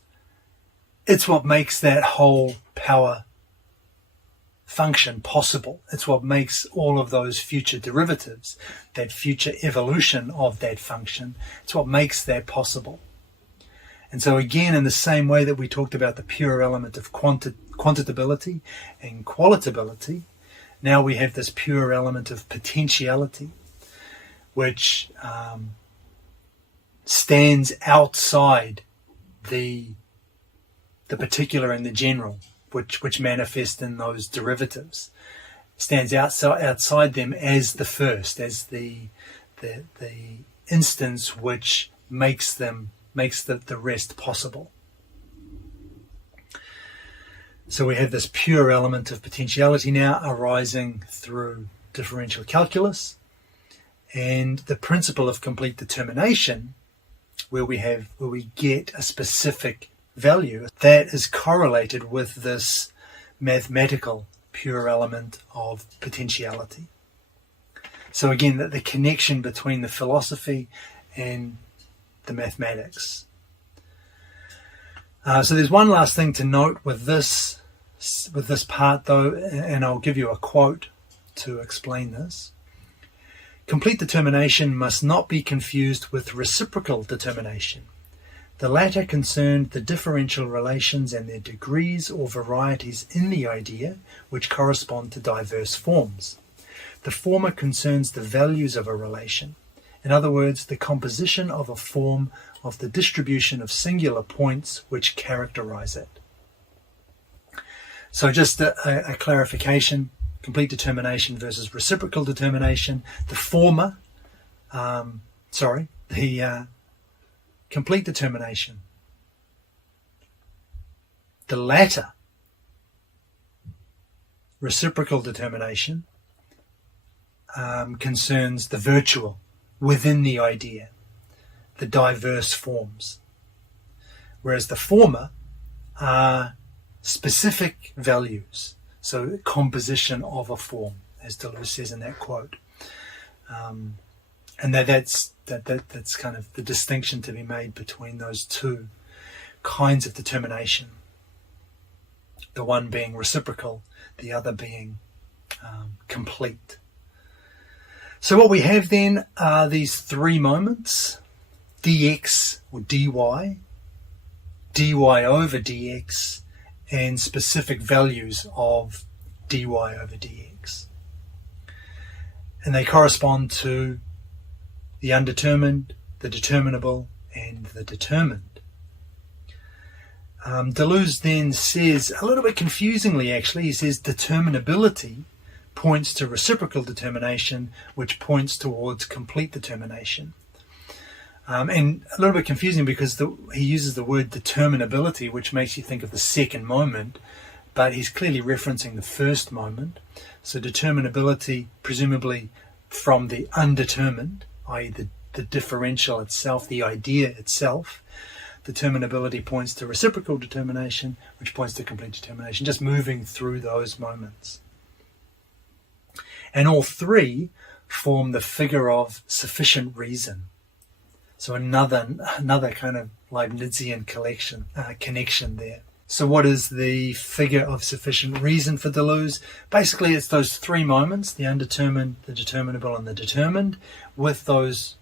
it's what makes that whole power function possible. It's what makes all of those future derivatives, that future evolution of that function, it's what makes that possible. And so again, in the same way that we talked about the pure element of quantitability and qualitability, now we have this pure element of potentiality, which stands outside the particular and the general, which manifest in those derivatives, stands outside them as the first, as the instance which makes the rest possible. So we have this pure element of potentiality now arising through differential calculus, and the principle of complete determination, where we get a specific value that is correlated with this mathematical pure element of potentiality. So again, the connection between the philosophy and the mathematics. So there's one last thing to note with this part though, and I'll give you a quote to explain this. Complete determination must not be confused with reciprocal determination. The latter concerned the differential relations and their degrees or varieties in the idea, which correspond to diverse forms. The former concerns the values of a relation. In other words, the composition of a form of the distribution of singular points which characterize it. So just a clarification, complete determination versus reciprocal determination. The former, complete determination. The latter, reciprocal determination, concerns the virtual within the idea, the diverse forms. Whereas the former are specific values, so composition of a form, as Deleuze says in that quote. And that's kind of the distinction to be made between those two kinds of determination. The one being reciprocal, the other being complete. So what we have then are these three moments, dx or dy, dy over dx, and specific values of dy over dx. And they correspond to the undetermined, the determinable, and the determined. Deleuze then says, a little bit confusingly actually, he says determinability points to reciprocal determination, which points towards complete determination. And a little bit confusing because he uses the word determinability, which makes you think of the second moment, but he's clearly referencing the first moment. So determinability, presumably from the undetermined, i.e. the differential itself, the idea itself. Determinability points to reciprocal determination, which points to complete determination, just moving through those moments. And all three form the figure of sufficient reason. So another kind of Leibnizian connection there. So what is the figure of sufficient reason for Deleuze? Basically, it's those three moments, the undetermined, the determinable, and the determined, with those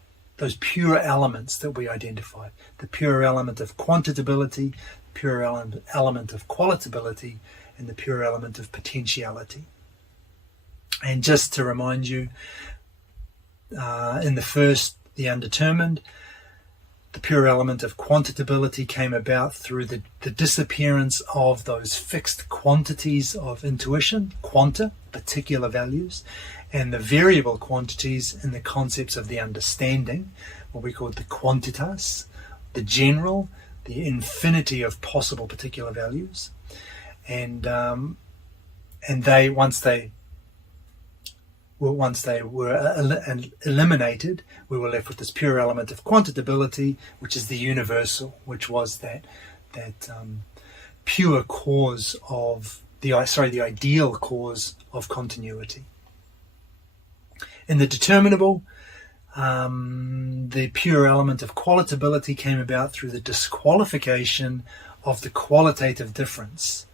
pure elements that we identified. The pure element of quantitability, the pure element of qualitability, and the pure element of potentiality. And just to remind you, in the first, the undetermined, the pure element of quantitability came about through the disappearance of those fixed quantities of intuition, quanta, particular values, and the variable quantities in the concepts of the understanding, what we call the quantitas, the general, the infinity of possible particular values. And they once they were eliminated, we were left with this pure element of quantitability, which is the universal, which was that pure cause of the ideal cause of continuity. In the determinable, the pure element of qualitability came about through the disqualification of the qualitative difference,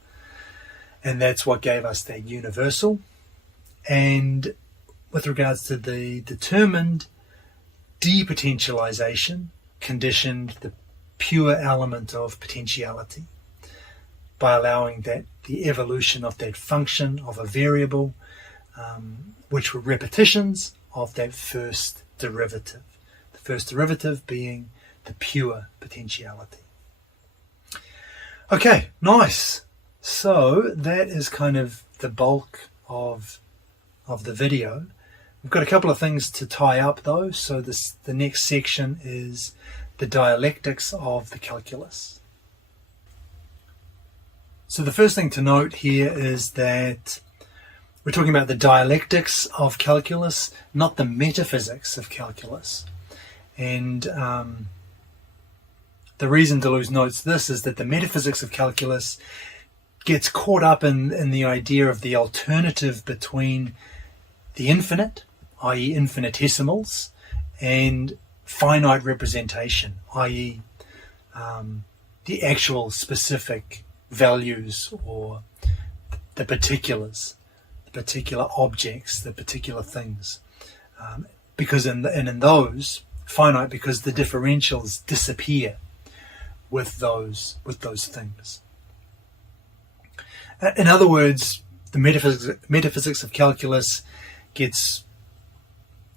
and that's what gave us that universal. And with regards to the determined, depotentialization conditioned the pure element of potentiality by allowing that the evolution of that function of a variable, which were repetitions of that first derivative. The first derivative being the pure potentiality. Okay, nice. So that is kind of the bulk of the video. We've got a couple of things to tie up though. So the next section is the dialectics of the calculus. So the first thing to note here is that we're talking about the dialectics of calculus, not the metaphysics of calculus. And the reason Deleuze notes this is that the metaphysics of calculus gets caught up in the idea of the alternative between the infinite, i.e. infinitesimals, and finite representation, i.e. The actual specific values or the particulars, the particular objects, the particular things. Because in those, finite because the differentials disappear with those things. In other words, the metaphysics of calculus gets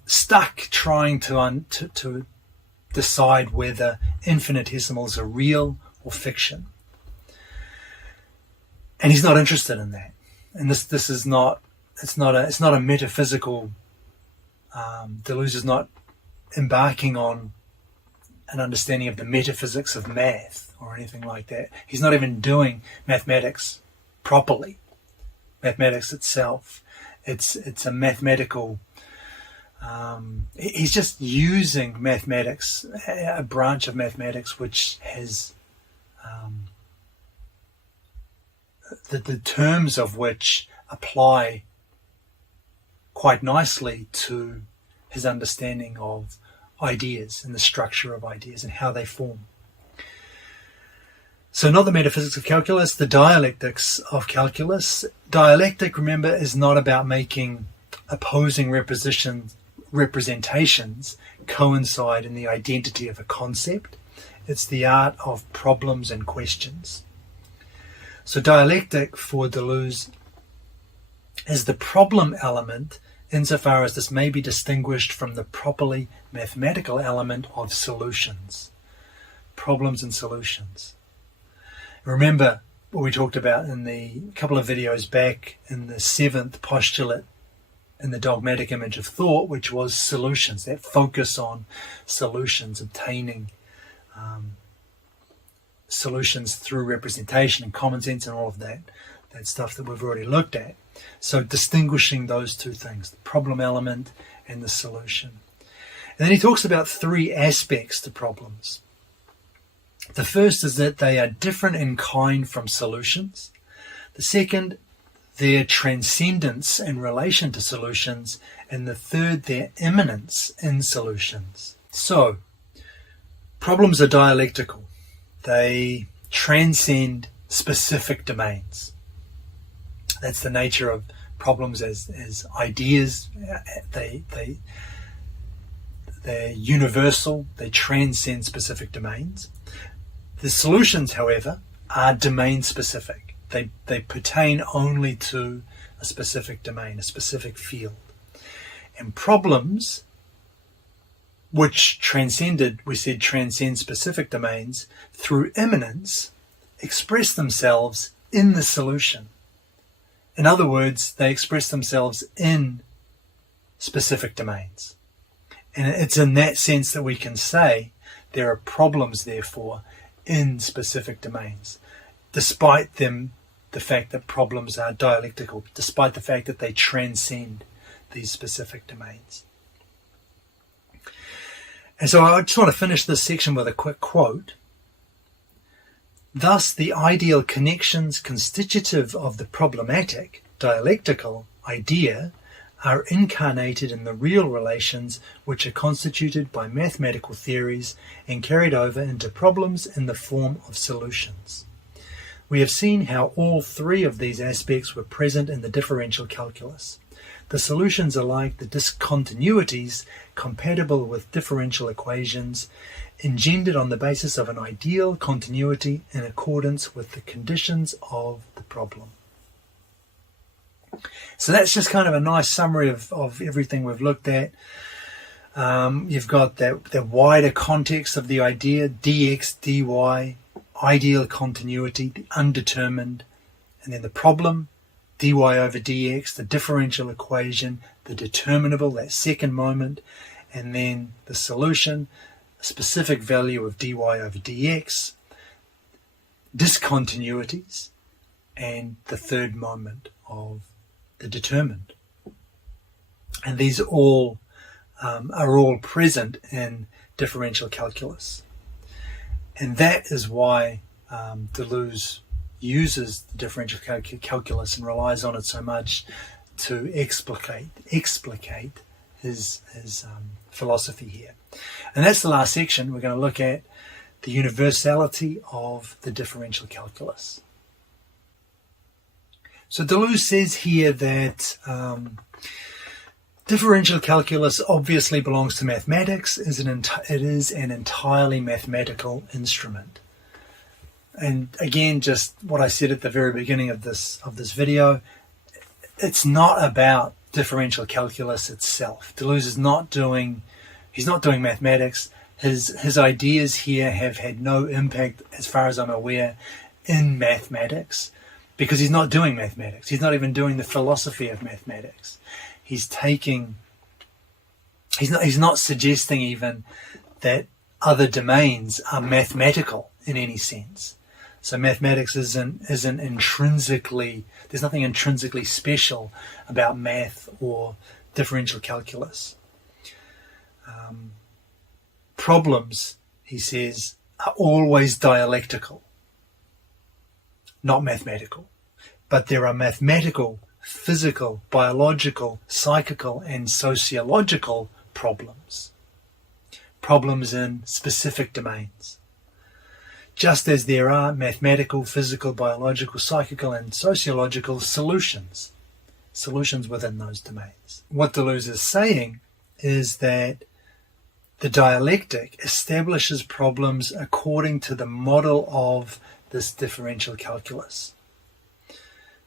stuck trying to decide whether infinitesimals are real or fiction, and he's not interested in that. And this is not it's not a metaphysical. Deleuze is not embarking on an understanding of the metaphysics of math or anything like that. He's not even doing mathematics properly. Mathematics itself, it's a mathematical. He's just using mathematics, a branch of mathematics which has the terms of which apply quite nicely to his understanding of ideas and the structure of ideas and how they form. So not the metaphysics of calculus, the dialectics of calculus. Dialectic, remember, is not about making opposing representations coincide in the identity of a concept. It's the art of problems and questions. So dialectic for Deleuze is the problem element insofar as this may be distinguished from the properly mathematical element of solutions. Problems and solutions. Remember what we talked about in the couple of videos back in the 7th postulate in the dogmatic image of thought, which was solutions, that focus on solutions, obtaining solutions through representation and common sense and all of that stuff that we've already looked at. So distinguishing those two things, the problem element and the solution. And then he talks about 3 aspects to problems. The first is that they are different in kind from solutions. The second, their transcendence in relation to solutions. And the third, their immanence in solutions. So, problems are dialectical. They transcend specific domains. That's the nature of problems as ideas. They're universal. They transcend specific domains. The solutions, however, are domain specific. They pertain only to a specific domain, a specific field. And problems, which we said transcend specific domains, through immanence, express themselves in the solution. In other words, they express themselves in specific domains. And it's in that sense that we can say there are problems, therefore, in specific domains, despite the fact that problems are dialectical, despite the fact that they transcend these specific domains. And so I just want to finish this section with a quick quote. Thus, the ideal connections constitutive of the problematic, dialectical idea are incarnated in the real relations which are constituted by mathematical theories and carried over into problems in the form of solutions. We have seen how all 3 of these aspects were present in the differential calculus. The solutions are like the discontinuities compatible with differential equations, engendered on the basis of an ideal continuity in accordance with the conditions of the problem. So that's just kind of a nice summary of everything we've looked at. You've got the wider context of the idea, dx, dy, ideal continuity, the undetermined, and then the problem, dy over dx, the differential equation, the determinable, that second moment, and then the solution, a specific value of dy over dx, discontinuities, and the third moment of the determined. And these all are all present in differential calculus. And that is why Deleuze uses the differential calculus and relies on it so much to explicate his philosophy here. And that's the last section. We're going to look at the universality of the differential calculus. So Deleuze says here that differential calculus obviously belongs to mathematics. It is an entirely mathematical instrument. And again, just what I said at the very beginning of this video, it's not about differential calculus itself. Deleuze is not doing mathematics. His ideas here have had no impact, as far as I'm aware, in mathematics, because he's not doing mathematics. He's not even doing the philosophy of mathematics. He's not suggesting even that other domains are mathematical in any sense. So mathematics isn't intrinsically, there's nothing intrinsically special about math or differential calculus. Problems, he says, are always dialectical, not mathematical. But there are mathematical, physical, biological, psychical, and sociological problems. Problems in specific domains. Just as there are mathematical, physical, biological, psychical, and sociological solutions within those domains. What Deleuze is saying is that the dialectic establishes problems according to the model of this differential calculus.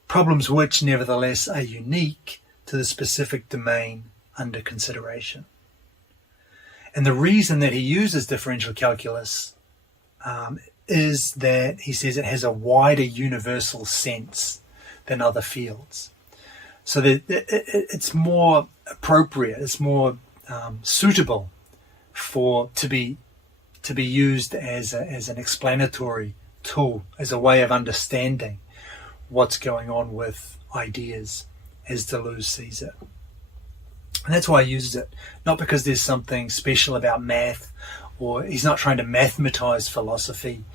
Problems which, nevertheless, are unique to the specific domain under consideration. And the reason that he uses differential calculus is that he says it has a wider universal sense than other fields. So that it's more appropriate, it's more suitable to be used as an explanatory tool, as a way of understanding what's going on with ideas as Deleuze sees it. And that's why he uses it, not because there's something special about math, or he's not trying to mathematize philosophy.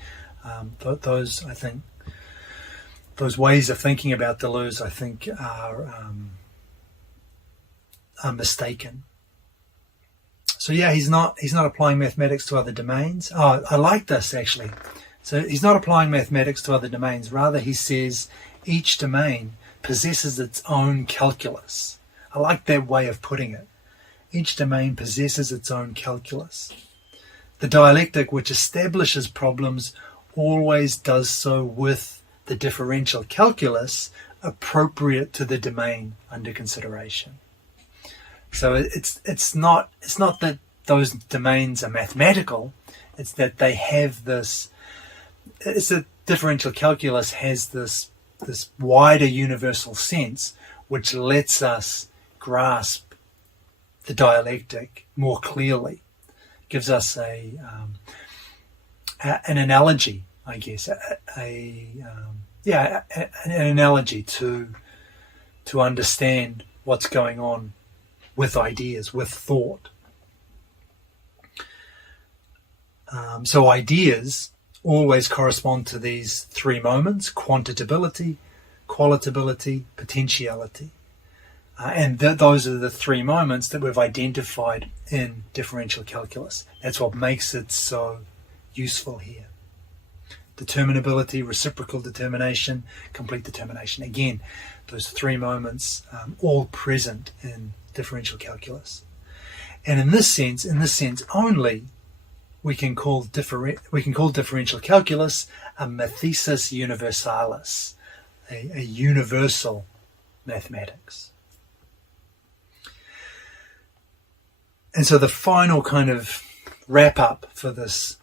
Those ways of thinking about Deleuze, I think, are mistaken. So yeah, he's not applying mathematics to other domains. Oh, I like this actually. So he's not applying mathematics to other domains. Rather, he says each domain possesses its own calculus. I like that way of putting it. Each domain possesses its own calculus. The dialectic which establishes problems always does so with the differential calculus appropriate to the domain under consideration. So it's not that those domains are mathematical, it's that they have this, it's that differential calculus has this wider universal sense which lets us grasp the dialectic more clearly, gives us an analogy, I guess, an analogy to understand what's going on with ideas, with thought. So ideas always correspond to these three moments: quantitability, qualitability, potentiality. And those are the three moments that we've identified in differential calculus. That's what makes it so useful here. Determinability, reciprocal determination, complete determination. Again, those three moments all present in differential calculus. And in this sense only, we can call differential calculus a mathesis universalis, a universal mathematics. And so the final kind of wrap up for this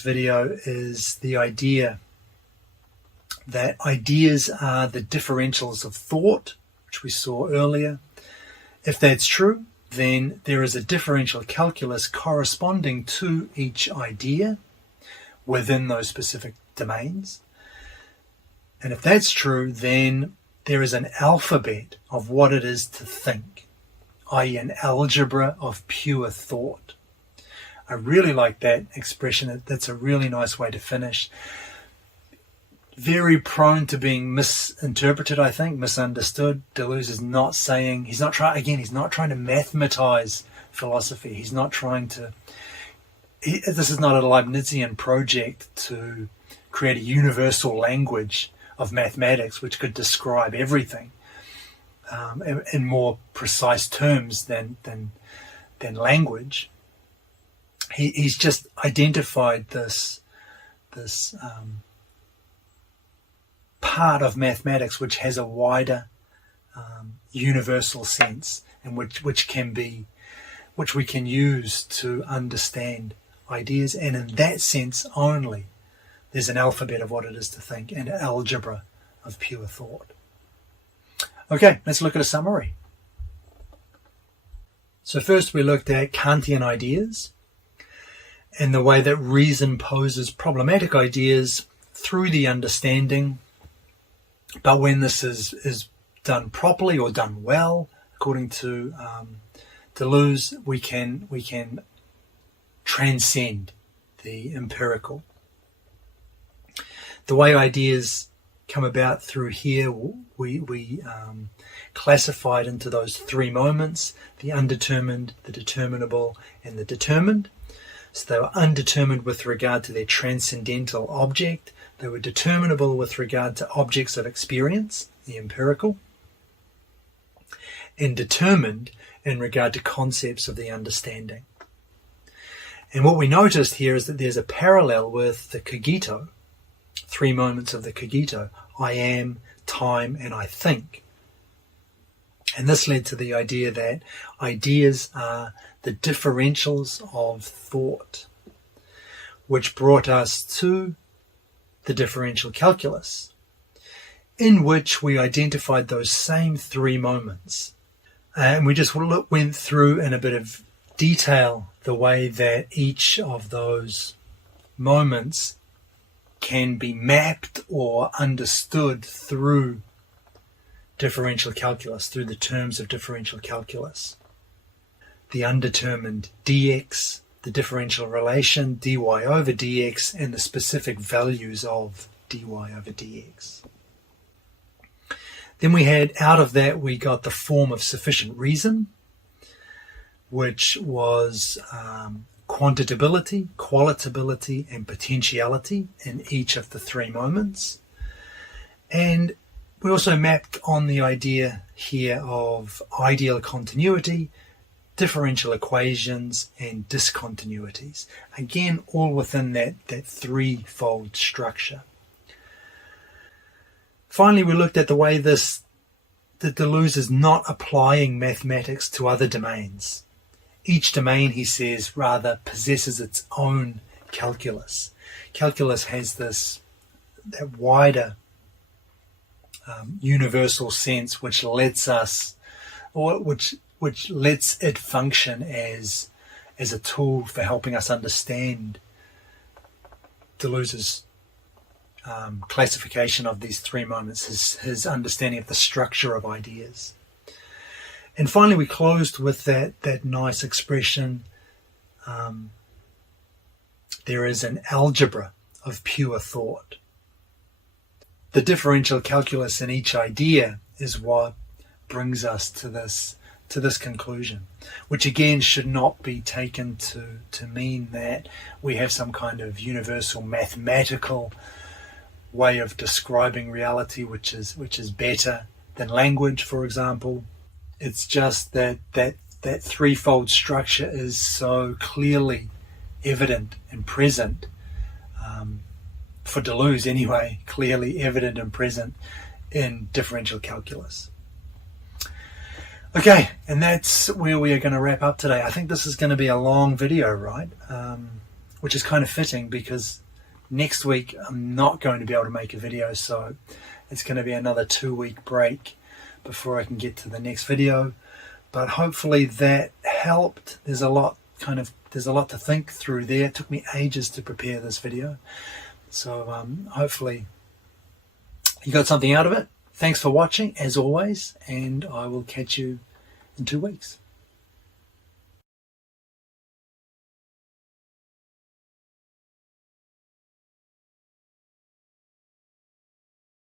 video is the idea that ideas are the differentials of thought, which we saw earlier. If that's true, then there is a differential calculus corresponding to each idea within those specific domains. And if that's true, then there is an alphabet of what it is to think, i.e. an algebra of pure thought. I really like that expression. That's a really nice way to finish. Very prone to being misinterpreted, I think, misunderstood. Deleuze is not saying, he's not trying to mathematize philosophy. He's not trying to, this is not a Leibnizian project to create a universal language of mathematics which could describe everything in more precise terms than language. He's just identified this part of mathematics which has a wider universal sense, and which we can use to understand ideas. And in that sense only, there's an alphabet of what it is to think, and an algebra of pure thought. Okay, let's look at a summary. So first we looked at Kantian ideas and the way that reason poses problematic ideas through the understanding. But when this is done properly or done well, according to Deleuze, we can transcend the empirical. The way ideas come about through here, we classified into those three moments: the undetermined, the determinable, and the determined. So they were undetermined with regard to their transcendental object. They were determinable with regard to objects of experience, the empirical, and determined in regard to concepts of the understanding. And what we noticed here is that there's a parallel with the Cogito, three moments of the Cogito: I am, time, and I think. And this led to the idea that ideas are the differentials of thought, which brought us to the differential calculus, in which we identified those same three moments. And we just went through in a bit of detail the way that each of those moments can be mapped or understood through differential calculus, through the terms of differential calculus. The undetermined dx, the differential relation dy over dx, and the specific values of dy over dx. Then we had, out of that, we got the form of sufficient reason, which was quantitability, qualitability, and potentiality in each of the three moments. And we also mapped on the idea here of ideal continuity, differential equations, and discontinuities. Again, all within that threefold structure. Finally, we looked at the way that Deleuze is not applying mathematics to other domains. Each domain, he says, rather possesses its own calculus. Calculus has that wider universal sense which lets us, or which lets it function as a tool for helping us understand Deleuze's classification of these three moments, his understanding of the structure of ideas. And finally, we closed with that nice expression, there is an algebra of pure thought. The differential calculus in each idea is what brings us to this conclusion, which again should not be taken to mean that we have some kind of universal mathematical way of describing reality which is better than language, for example. It's just that threefold structure is so clearly evident and present, for Deleuze anyway, clearly evident and present in differential calculus. Okay, and that's where we are going to wrap up today. I think this is going to be a long video, right? Which is kind of fitting because next week I'm not going to be able to make a video, so it's going to be another 2-week break before I can get to the next video. But hopefully that helped. There's a lot to think through there. It took me ages to prepare this video, so hopefully you got something out of it. Thanks for watching, as always, and I will catch you in 2 weeks.